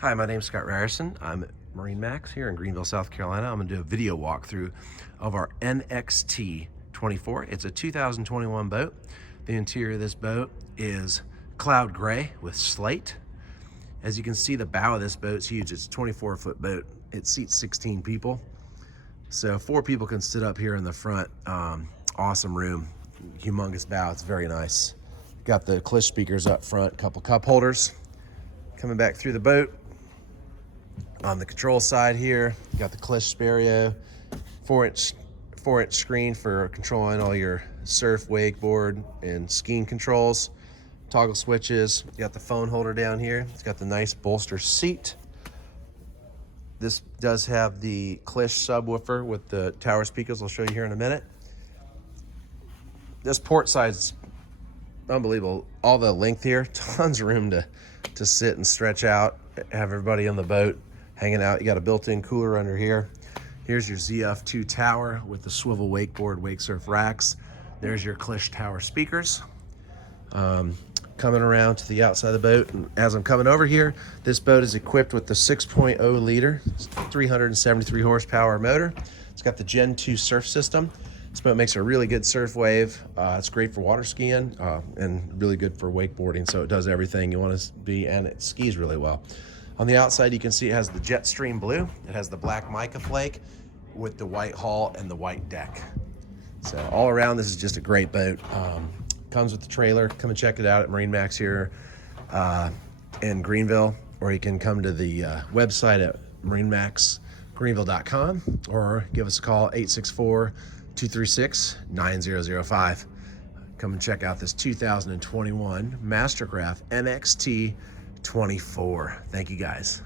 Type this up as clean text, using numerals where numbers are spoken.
Hi, my name is Scott Ryerson. I'm at MarineMax here in Greenville, South Carolina. I'm going to do a video walkthrough of our NXT24. It's a 2021 boat. The interior of this boat is cloud gray with slate. As you can see, the bow of this boat is huge. It's a 24-foot boat. It seats 16 people. So 4 people can sit up here in the front. Awesome room, humongous bow. It's very nice. Got the Clish speakers up front, couple cup holders. Coming back through the boat, on the control side here, you got the Clish stereo, 4-inch screen for controlling all your surf, wakeboard, and skiing controls. Toggle switches. You got the phone holder down here. It's got the nice bolster seat. This does have the Clish subwoofer with the tower speakers. I'll show you here in a minute. This port side's unbelievable. All the length here, tons of room to sit and stretch out, have everybody on the boat hanging out. You got a built-in cooler under here. Here's your ZF2 tower with the swivel wakeboard, wake surf racks. There's your Clish tower speakers. Coming around to the outside of the boat, and as I'm coming over here, this boat is equipped with the 6.0 liter, 373 horsepower motor. It's got the GEN2 Surf System. This boat makes a really good surf wave. It's great for water skiing and really good for wakeboarding, so it does everything you want to be, and it skis really well. On the outside, you can see it has the Jetstream blue. It has the black mica flake with the white hull and the white deck. So all around, this is just a great boat. Comes with the trailer. Come and check it out at MarineMax here in Greenville, or you can come to the website at MarineMaxGreenville.com or give us a call, 864-236-9005. Come and check out this 2021 Mastercraft NXT24. Thank you, guys.